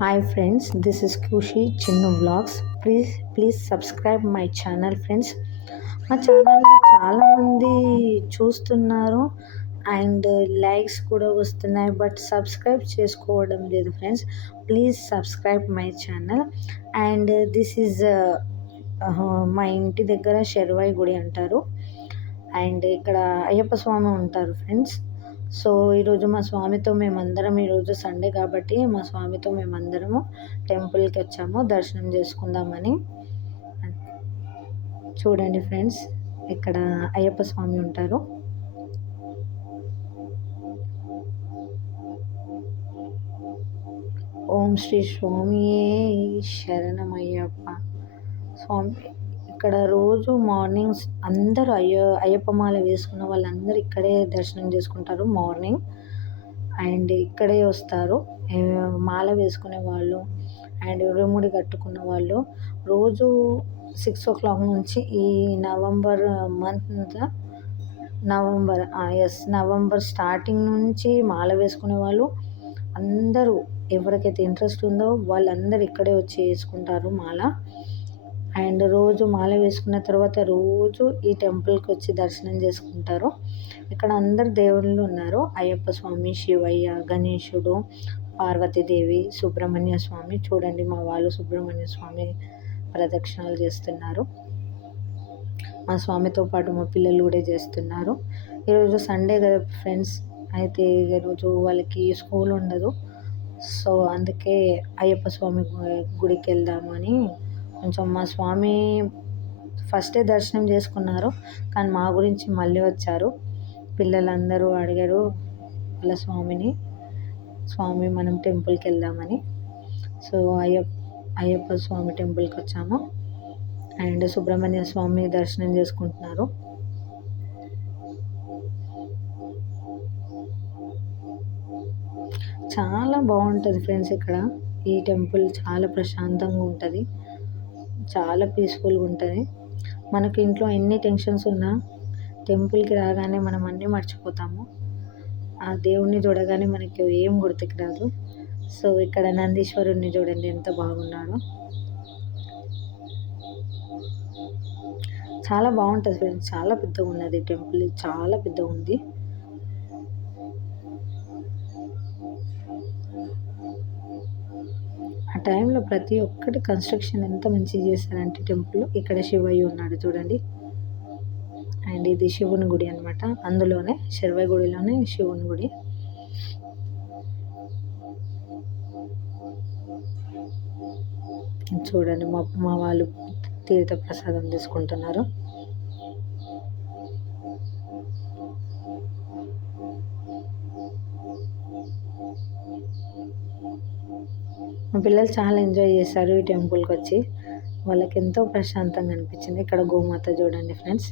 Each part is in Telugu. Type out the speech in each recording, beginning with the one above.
Hi friends, this is Kushi Chinnu Vlogs. Please subscribe my channel friends. మా ఛానల్ని చాలామంది చూస్తున్నారు అండ్ లైక్స్ కూడా వస్తున్నాయి, బట్ సబ్స్క్రైబ్ చేసుకోవడం లేదు friends. Please subscribe my channel. And this is మా ఇంటి దగ్గర శర్వాయి గుడి అంటారు. అండ్ ఇక్కడ అయ్యప్ప స్వామి ఉంటారు ఫ్రెండ్స్. సో ఈరోజు మా స్వామితో మేమందరం, ఈరోజు సండే కాబట్టి మా స్వామితో మేమందరము టెంపుల్కి వచ్చాము దర్శనం చేసుకుందామని. చూడండి ఫ్రెండ్స్, ఇక్కడ అయ్యప్ప స్వామి ఉంటారు. ఓం శ్రీ స్వామియే శరణమయ్యప్ప. స్వామి ఇక్కడ రోజు మార్నింగ్స్ అందరూ అయ్యప్ప మాల వేసుకున్న వాళ్ళందరూ ఇక్కడే దర్శనం చేసుకుంటారు మార్నింగ్. అండ్ ఇక్కడే వస్తారు మాల వేసుకునే వాళ్ళు అండ్ ఇరుముడి కట్టుకున్న వాళ్ళు. రోజు 6 o'clock నుంచి ఈ నవంబర్ నవంబర్ స్టార్టింగ్ నుంచి మాల వేసుకునే వాళ్ళు అందరూ, ఎవరికైతే ఇంట్రెస్ట్ ఉందో వాళ్ళందరూ ఇక్కడే వచ్చి వేసుకుంటారు మాల. అండ్ రోజు మాల వేసుకున్న తర్వాత రోజు ఈ టెంపుల్కి వచ్చి దర్శనం చేసుకుంటారు. ఇక్కడ అందరు దేవుళ్ళు ఉన్నారు, అయ్యప్ప స్వామి, శివయ్య, గణేశుడు, పార్వతీదేవి, సుబ్రహ్మణ్య స్వామి. చూడండి మా వాళ్ళు సుబ్రహ్మణ్య స్వామి ప్రదక్షిణాలు చేస్తున్నారు. మా స్వామితో పాటు మా పిల్లలు కూడా చేస్తున్నారు. ఈరోజు సండే కదా ఫ్రెండ్స్, అయితే ఈరోజు వాళ్ళకి స్కూల్ ఉండదు. సో అందుకే అయ్యప్ప స్వామి గుడికి వెళ్దామని కొంచెం మా స్వామి ఫస్టే దర్శనం చేసుకున్నారు, కానీ మా గురించి మళ్ళీ వచ్చారు. పిల్లలందరూ అడిగారు వాళ్ళ స్వామి మనం టెంపుల్కి వెళ్దామని. సో అయ్యప్ప స్వామి టెంపుల్కి వచ్చాము. అండ్ సుబ్రహ్మణ్య స్వామి దర్శనం చేసుకుంటున్నారు. చాలా బాగుంటుంది ఫ్రెండ్స్, ఇక్కడ ఈ టెంపుల్ చాలా ప్రశాంతంగా ఉంటుంది, చాలా పీస్ఫుల్గా ఉంటుంది. మనకు ఇంట్లో ఎన్ని టెన్షన్స్ ఉన్నా టెంపుల్కి రాగానే మనం అన్నీ మర్చిపోతాము. ఆ దేవుణ్ణి చూడగానే మనకి ఏం గుర్తుకు రాదు. సో ఇక్కడ నందీశ్వరుణ్ణి చూడండి ఎంత బాగున్నాడో. చాలా బాగుంటుంది ఫ్రెండ్స్, చాలా పెద్దగా ఉన్నది టెంపుల్, చాలా పెద్దగా ఉంది. ఆ టైంలో ప్రతి ఒక్కటి కన్స్ట్రక్షన్ ఎంత మంచిగా చేశారంటే టెంపుల్. ఇక్కడ శివయ్య ఉన్నాడు చూడండి. అండ్ ఇది శివుని గుడి అనమాట, అందులోనే శర్వాయి గుడిలోనే శివుని గుడి. చూడండి మా వాళ్ళు తీర్థ ప్రసాదం తీసుకుంటున్నారు. మా పిల్లలు చాలా ఎంజాయ్ చేశారు ఈ టెంపుల్కి వచ్చి, వాళ్ళకి ఎంతో ప్రశాంతంగా అనిపించింది. ఇక్కడ గోమాత చూడండి ఫ్రెండ్స్,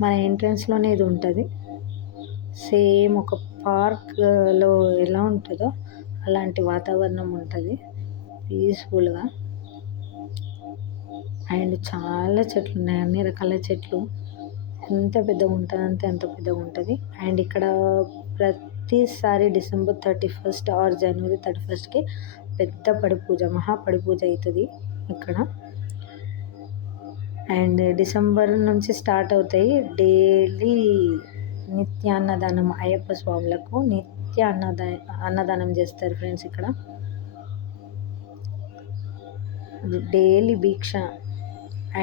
మన ఎంట్రన్స్లోనే ఇది ఉంటుంది. సేమ్ ఒక పార్క్లో ఎలా ఉంటుందో అలాంటి వాతావరణం ఉంటుంది, పీస్ఫుల్గా. అండ్ చాలా చెట్లు ఉన్నాయి, అన్ని రకాల చెట్లు. ఎంత పెద్దగా ఉంటుంది అంటే ఎంత పెద్దగా ఉంటుంది. అండ్ ఇక్కడ ప్రతిసారి December 31st are January 31st పెద్ద పడి పూజ, మహాపడి పూజ అవుతుంది ఇక్కడ. అండ్ డిసెంబర్ నుంచి స్టార్ట్ అవుతాయి డైలీ నిత్యాన్నదానం. అయ్యప్ప స్వాములకు అన్నదానం చేస్తారు ఫ్రెండ్స్. ఇక్కడ డైలీ దీక్ష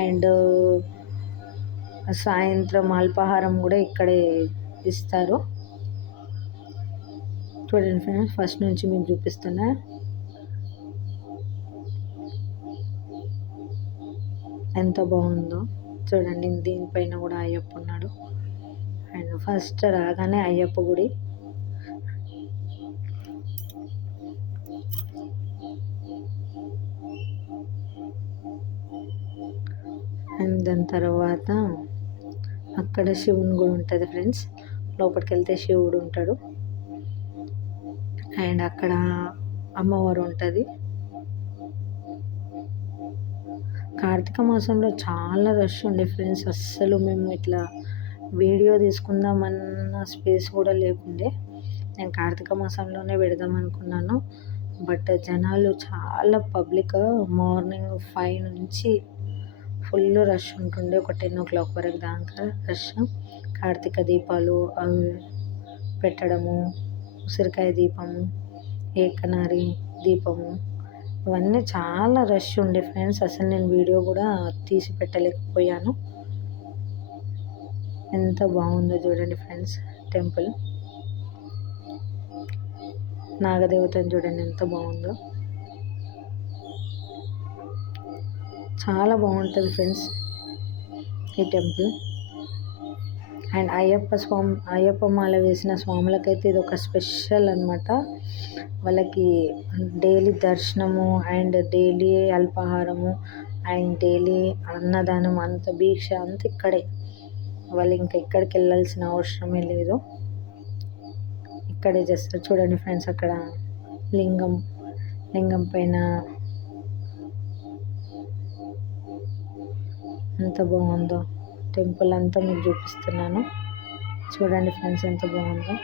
అండ్ సాయంత్రం అల్పాహారం కూడా ఇక్కడే ఇస్తారు. చూడండి ఫ్రెండ్స్, ఫస్ట్ నుంచి మీకు చూపిస్తున్నా. ఎంత బాగుందో చూడండి. దీనిపైన కూడా అయ్యప్ప ఉన్నాడు. అండ్ ఫస్ట్ రాగానే అయ్యప్ప గుడి. అండ్ దాని తర్వాత అక్కడ శివుని గుడి ఉంటుంది ఫ్రెండ్స్. లోపలికి వెళ్తే శివుడు ఉంటాడు అండ్ అక్కడ అమ్మవారు ఉంటుంది. కార్తీక మాసంలో చాలా రష్ ఉండే ఫ్రెండ్స్, అస్సలు మేము ఇట్లా వీడియో తీసుకుందామన్న స్పేస్ కూడా లేకుండే. నేను కార్తీక మాసంలోనే పెడదాం అనుకున్నాను, బట్ జనాలు చాలా పబ్లిక్ మార్నింగ్ 5 నుంచి ఫుల్ రష్ ఉంటుండే, ఒక 10 o'clock వరకు దాకా రష్. కార్తీక దీపాలు అవి పెట్టడము, ఉసిరికాయ దీపము, ఏకనారి దీపము, ఇవన్నీ చాలా రష్ ఉండే ఫ్రెండ్స్. అసలు నేను వీడియో కూడా తీసి పెట్టలేకపోయాను. ఎంత బాగుందో చూడండి ఫ్రెండ్స్ టెంపుల్. నాగదేవతని చూడండి ఎంత బాగుందో, చాలా బాగుంటుంది ఫ్రెండ్స్ ఈ టెంపుల్. అండ్ అయ్యప్ప మాల వేసిన స్వాములకైతే ఇది ఒక స్పెషల్ అనమాట. వాళ్ళకి డైలీ దర్శనము అండ్ డైలీ అల్పాహారము అండ్ డైలీ అన్నదానం, అంత దీక్ష అంతా ఇక్కడే. వాళ్ళు ఇంకా ఎక్కడికి వెళ్ళాల్సిన అవసరమే లేదు, ఇక్కడే జస్ట్ చూడండి ఫ్రెండ్స్. అక్కడ లింగం పైన ఎంత బాగుందో టెంపుల్ అంతా మీకు చూపిస్తున్నాను. చూడండి ఫ్రెండ్స్ ఎంత బాగుందో.